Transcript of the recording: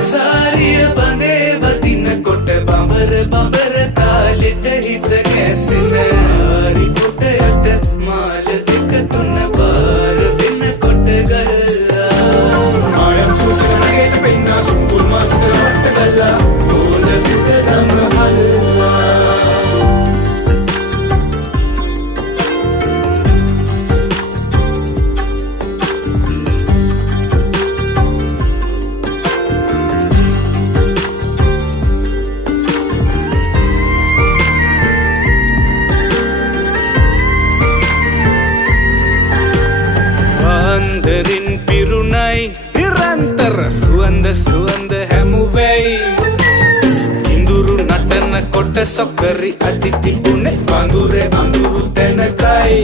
सारिय बंदे वदिन कोट बंबर बंबर तालिट हित गैसिन सारी कोटයට මාල දෙක තුන පාර වෙන කොට ගල්ලා ආයම් සුසනගේට පෙන්නා සුකුල් මාස්ටර් වට ගල්ලා ඕන විතරම හල්ලා Andarin pirunai nirantar suanda suanda හැමුවැයි ඉඳුරු නටන කොට සොකරි අඩි තිබුණේ වඳුරේ අඳුරු තැනකයි